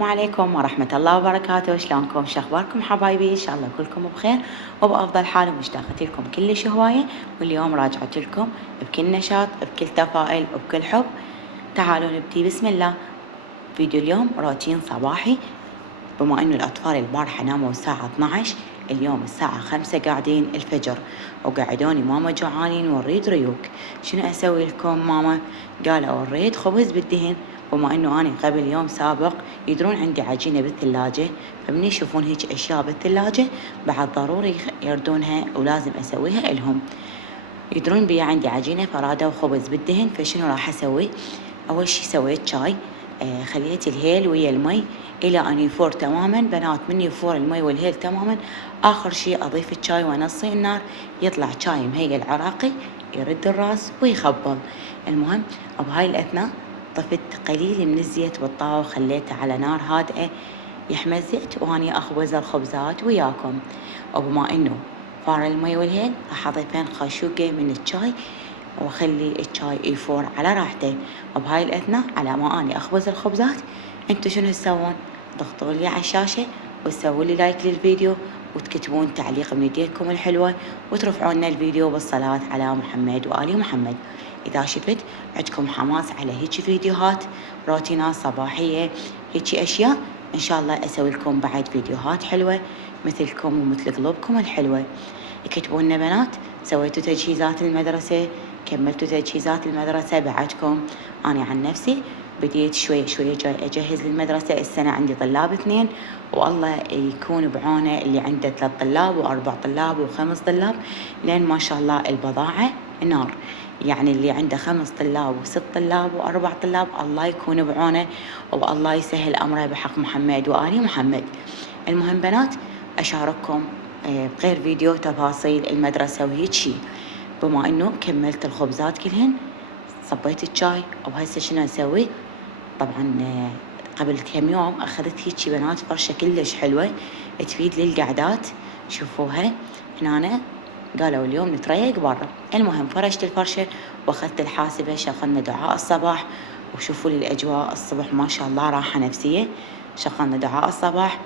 السلام عليكم ورحمة الله وبركاته. شلونكم؟ شخباركم حبايبي؟ إن شاء الله كلكم بخير وبأفضل حال، ومشتاقة لكم كلش هواية. واليوم راجعت لكم بكل نشاط، بكل تفائل وبكل حب. تعالوا نبدي بسم الله. فيديو اليوم روتين صباحي. بما إنه الأطفال البارحة ناموا الساعة 12، اليوم الساعة 5 قاعدين الفجر وقعدوني ماما جوعانين ونريد ريوق. شنو أسوي لكم ماما؟ قالوا نريد خبز بالدهن. بما إنه أنا قبل يوم سابق يدرون عندي عجينة بالثلاجة، فمن يشوفون هيك أشياء بالثلاجة بعد ضروري يردونها ولازم أسويها إلهم. يدرون بي عندي عجينة فرادة وخبز بالدهن، فشنو راح أسوي؟ أول شي سويت شاي، خليت الهيل ويا المي إلى أن يفور تماما. بنات من يفور المي والهيل تماما آخر شي أضيف الشاي وأنصي النار، يطلع شاي مهيل عراقي يرد الراس ويخبل. المهم بهاي الأثناء طفت قليل من الزيت بالطاوة وخليته على نار هادئة يحمى الزيت، وأني أخبز الخبزات وياكم. وبما إنه فار المي والهيل راح أضيفين خاشوقة من الشاي واخلي الشاي يفور على راحته. وبهاي الاثناء على ما اني اخبز الخبزات، انتو شنو تسوون؟ ضغطوا لي على الشاشة وتسووا لي لايك للفيديو وتكتبون تعليق من يديكم الحلوة وترفعون لنا الفيديو بالصلاة على محمد وآل محمد. إذا شفت عندكم حماس على هيك فيديوهات روتينات صباحية، هيك أشياء، إن شاء الله أسوي لكم بعد فيديوهات حلوة مثلكم ومثل قلوبكم الحلوة. يكتبون لنا بنات سويتوا تجهيزات المدرسة؟ كملتوا تجهيزات المدرسة بعدكم؟ أنا عن نفسي بديت شوي شوي جاي أجهز للمدرسة. السنة عندي طلاب 2، والله يكون بعونه اللي عنده 3 طلاب و4 طلاب و5 طلاب، لأن ما شاء الله البضاعة نار. يعني اللي عنده 5 طلاب و6 طلاب و4 طلاب الله يكون بعونه والله يسهل أمره بحق محمد وآل محمد. المهم بنات أشارككم بغير فيديو تفاصيل المدرسة وهيك شي. بما إنه كملت الخبزات كلهن، صبيت الشاي، وهسه شنو أسوي؟ طبعا قبل كم يوم أخذت هيك بنات فرشة كلش حلوة تفيد للقعدات، شوفوها هنا. قالوا اليوم نتريق برا. المهم فرشت الفرشة واخذت الحاسبة، شغلنا دعاء الصباح، وشوفوا لي الأجواء الصبح ما شاء الله راحة نفسية. شغلنا دعاء الصباح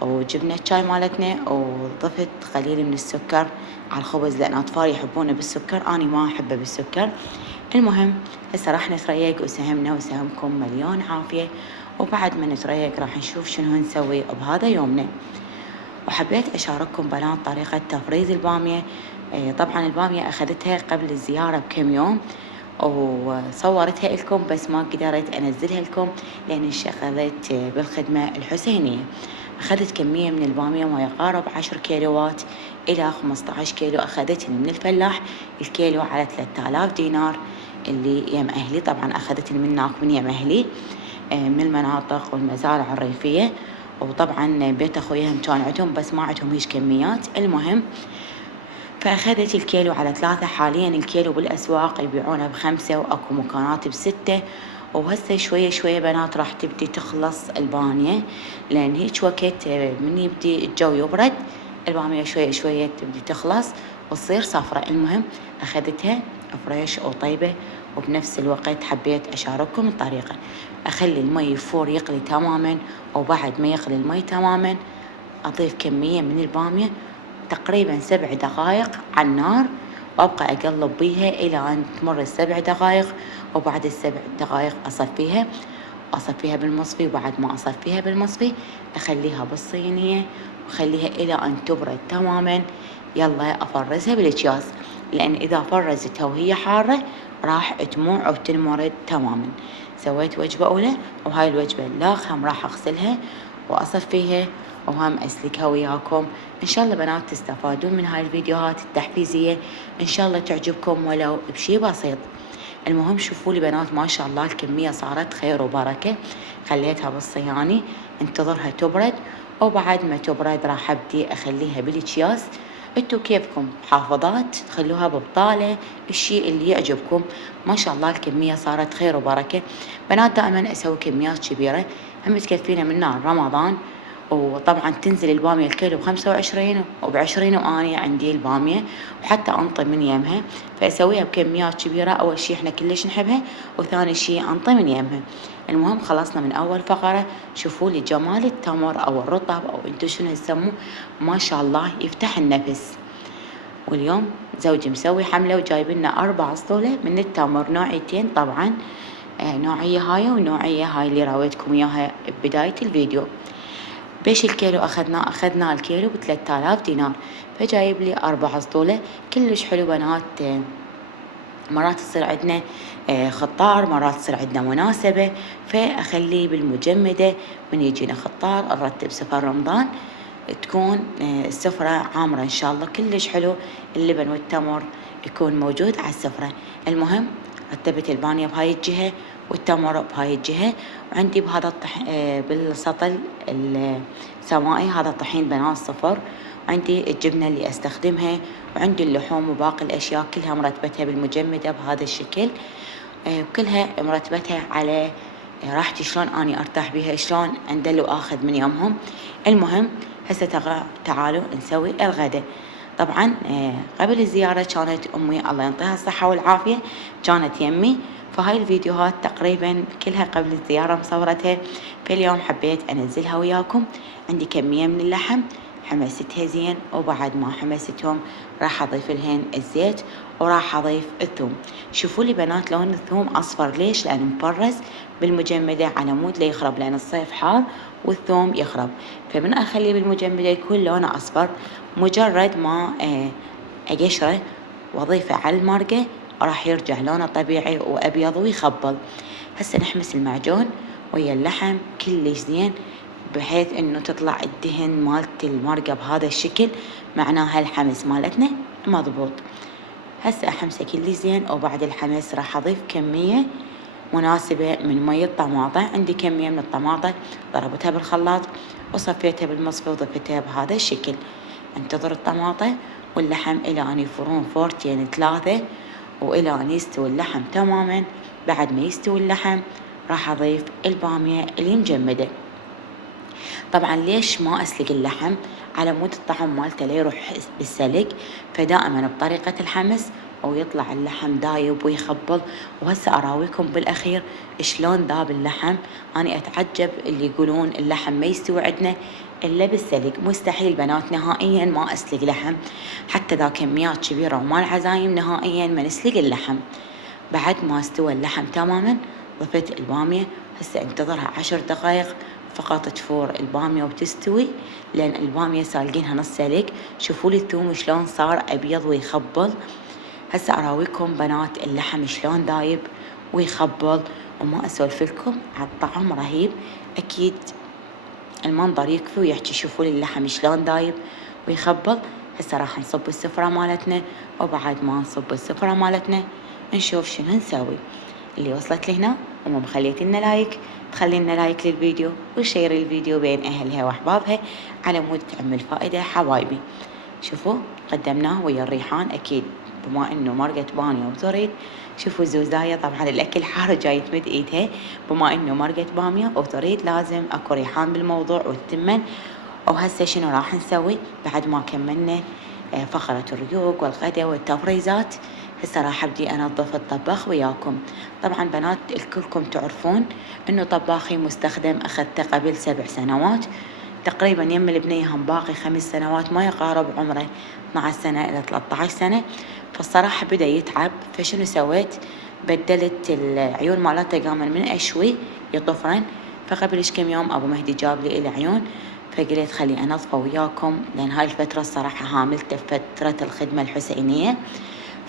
وجبنا الشاي مالتنا وضفت قليل من السكر على الخبز، لأن أطفال يحبونه بالسكر، أنا ما أحبه بالسكر. المهم هسه راح نتريق وسهمنا وسهمكم مليون عافية، وبعد ما نتريق راح نشوف شنو نسوي بهذا يومنا. وحبيت أشارككم بنات طريقة تفريز البامية. طبعا البامية أخذتها قبل الزيارة بكم يوم وصورتها لكم، بس ما قدرت أنزلها لكم لأن انشغلت بالخدمة الحسينية. أخذت كمية من البامية ما يقارب 10 كيلوات إلى 15 كيلو، أخذتني من الفلاح الكيلو على 3000 دينار اللي يم أهلي. طبعا أخذتني من هناك من يم أهلي، من المناطق والمزارع الريفية. وطبعا بيت أخويا هم كان عندهم بس ما عندهم هيش كميات. المهم فأخذت الكيلو على 3. حاليا الكيلو بالأسواق يبيعونه ب5 وأكو مكانات ب6. وهسه شوية شوية بنات راح تبدي تخلص البامية، لأن هيك وقت من يبدي الجو يبرد البامية شوية شوية تبدي تخلص وتصير صفرة. المهم أخذتها فريش وطيبة، وبنفس الوقت حبيت أشارككم الطريقة. أخلي المي يفور يقلي تماما، وبعد ما يقلي المي تماما أضيف كمية من البامية تقريبا 7 دقائق على النار، وأبقى أقلب بيها إلى أن تمر 7 دقائق. وبعد 7 دقائق أصفيها بالمصفي، وبعد ما أصفيها بالمصفي أخليها بالصينية وأخليها إلى أن تبرد تماما. يلا أفرزها بالأكياس، لأن إذا فرزتها وهي حارة راح تموع وتنمرد تماما. سويت وجبة أولى، وهاي الوجبة الآخر راح أغسلها وأصفيها وهم أسلكها وياكم. إن شاء الله بنات تستفادون من هاي الفيديوهات التحفيزية، إن شاء الله تعجبكم ولو بشي بسيط. المهم شوفوا لي بنات ما شاء الله الكمية صارت خير وبركة. خليتها بالصياني انتظرها تبرد، وبعد ما تبرد راح أبدي أخليها بالأكياس. انتو كيفكم، حافظات تخلوها ببطالة، الشيء اللي يعجبكم. ما شاء الله الكمية صارت خير وبركة. بنات دائما أسوي كميات كبيرة هم تكفينا من نار رمضان وطبعا تنزل البامية الكيلو ب25 وب20 وأنا عندي البامية وحتى أنطي من يمها، فأسويها بكميات كبيرة. أول شي إحنا كلش نحبها، وثاني شي أنطي من يمها. المهم خلصنا من أول فقرة. شوفوا لي جمال التمر أو الرطب أو انتو شنو تسموه، ما شاء الله يفتح النفس. واليوم زوجي مسوي حملة وجايب لنا 4 أسطولة من التمر، نوعيتين طبعا، نوعية هاي ونوعية هاي اللي راويتكم إياها ببداية الفيديو. بيش الكيلو أخذنا الكيلو ب3000 دينار، فجايب لي 4 أسطولة كلش حلو بنات. مرات تصير عندنا خطار، مرات تصير عندنا مناسبة، فأخليه بالمجمدة. من يجينا خطار نرتب سفر رمضان تكون السفرة عامرة إن شاء الله كلش حلو، اللبن والتمر يكون موجود على السفرة. المهم رتبت البانية بهاي الجهة والتمر بهاي الجهة، وعندي بهذا بالسطل السمائي هذا طحين بنات صفر، وعندي الجبنة اللي أستخدمها، وعندي اللحوم وباقي الأشياء كلها مرتبتها بالمجمدة بهذا الشكل. وكلها مرتبتها على راحتي، شلون أني أرتاح بيها، شلون أندل وآخذ من يومهم. المهم هسه تعالوا نسوي الغداء. طبعا قبل الزيارة كانت أمي الله يعطيها الصحة والعافية كانت يمي، فهاي الفيديوهات تقريبا كلها قبل الزيارة مصورتها، فاليوم حبيت أنزلها وياكم. عندي كمية من اللحم حمستها زين، وبعد ما حمستهم راح أضيف لهن الزيت وراح أضيف الثوم. شوفوا لي بنات لون الثوم أصفر، ليش؟ لأن مبرز بالمجمدة على مود لا يخرب، لأن الصيف حار والثوم يخرب، فمن أخليه بالمجمدة يكون لونه أصفر. مجرد ما أقشره وأضيفه على المرقة راح يرجع لونه طبيعي وأبيض ويخبل. هسه نحمس المعجون ويا اللحم كلش زين، بحيث انه تطلع الدهن مالت المرقة بهذا الشكل، معناها الحمس مالتنا مضبوط. هسه احمسه كلش زين، وبعد الحمس راح اضيف كمية مناسبة من مية طماطة. عندي كمية من الطماطة ضربتها بالخلاط وصفيتها بالمصفى وضفتها بهذا الشكل. انتظر الطماطة واللحم الى ان يفرون فورتين 3، والى ان يستوي اللحم تماما. بعد ما يستوي اللحم راح اضيف البامية اللي مجمدة. طبعا ليش ما أسلق اللحم؟ على مود الطعم مالته لا يروح بالسلق، فدائما بطريقة الحمس ويطلع اللحم دايب ويخبل. وهسه أراويكم بالأخير شلون ذاب اللحم. أنا أتعجب اللي يقولون اللحم ما يستوي عندنا إلا بالسلق، مستحيل بنات، نهائيا ما أسلق لحم، حتى ذا كميات كبيرة ومال عزايم نهائيا ما نسلق اللحم. بعد ما استوى اللحم تماما ضفت البامية. هسه انتظرها 10 دقائق فقط تفور البامية وتستوي، لأن البامية سالقينها نص سلق. شوفوا لي الثوم شلون صار أبيض ويخبل. هسه أراويكم بنات اللحم شلون دايب ويخبل، وما أسولف لكم على الطعم رهيب. أكيد المنظر يكفي ويحكي. شوفوا لي اللحم شلون دايب ويخبل. هسه راح نصب السفرة مالتنا، وبعد ما نصب السفرة مالتنا نشوف شنو نسوي. اللي وصلت لهنا وما مخليت لنا لايك تخلي لنا لايك للفيديو وشير الفيديو بين أهلها وأحبابها على مود تعمل فائدة حبايبي. شوفوا قدمناه ويا الريحان، أكيد بما إنه مرقة بامية وتريد. شوفوا الزوزاية طبعا الأكل حار جاي تمد إيدها، بما إنه مرقة بامية وتريد لازم أكو ريحان بالموضوع والتمن. وهسه شنو راح نسوي بعد ما كملنا فقرة الريوق والغداء والتبريزات؟ هسه راح ابدي انظف الطباخ وياكم. طبعا بنات الكلكم تعرفون انه طباخي مستخدم اخذته قبل 7 سنوات تقريبا، يم البنية هم باقي 5 سنوات، ما يقارب عمره 12 سنة الى 13 سنة. فالصراحة بدا يتعب، فشنو سويت؟ بدلت العيون مالته، قام من اشوي يطفرن. فقبل كم يوم ابو مهدي جاب لي العيون، فقلت خلي انظفه وياكم، لان هاي الفترة الصراحة هاملته فترة الخدمة الحسينية،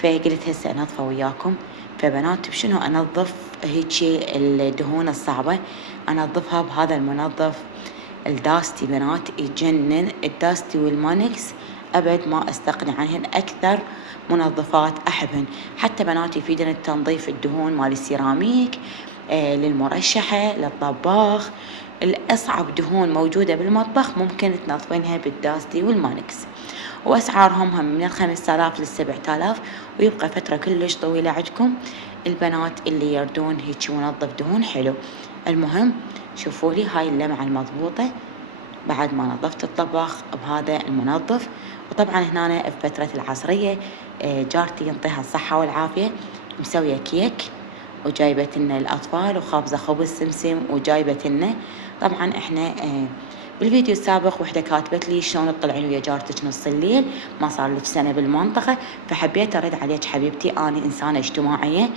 فقلت هسه انظفه وياكم. فبنات بشنو انظف هيجي الدهون الصعبة؟ انظفها بهذا المنظف الداستي. بنات يجنن الداستي والمانكس، ابد ما استغني عنهن، اكثر منظفات احبهن. حتى بنات يفيدن التنظيف الدهون مال السيراميك، للمرشحة، للطباخ. الأصعب دهون موجودة بالمطبخ ممكن تنظفينها بالداستي والمانكس، وأسعارهم هم من 5000 ل7000، ويبقى فترة كلش طويلة عندكم البنات اللي يردون هيك منظف دهون حلو. المهم شوفوا لي هاي اللمعة المضبوطة بعد ما نظفت الطبخ بهذا المنظف. وطبعا هنا في فترة العصرية جارتي ينطيها الصحة والعافية مسوية كيك وجايبة لنا الأطفال، وخابزة خبز سمسم وجايبة لنا. طبعا احنا بالفيديو السابق وحدة كاتبت لي شلون تطلعين ويا جارتك نص الليل، ما صار لك سنة بالمنطقة، فحبيت أرد عليك حبيبتي. أنا إنسانة اجتماعية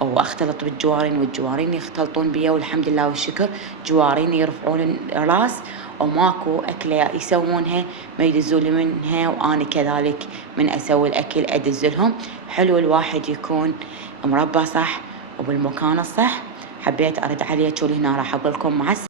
واختلط بالجوارين والجوارين يختلطون بيا، والحمد لله والشكر جوارين يرفعون الراس وماكو أكلة يسوونها ما يدزوا لي منها، وأنا كذلك من أسوي الأكل أدزلهم. حلو الواحد يكون مربى صح وبالمكان الصح. حبيت أرد عليك، ولهنا راح أقول لكم مع السلامة.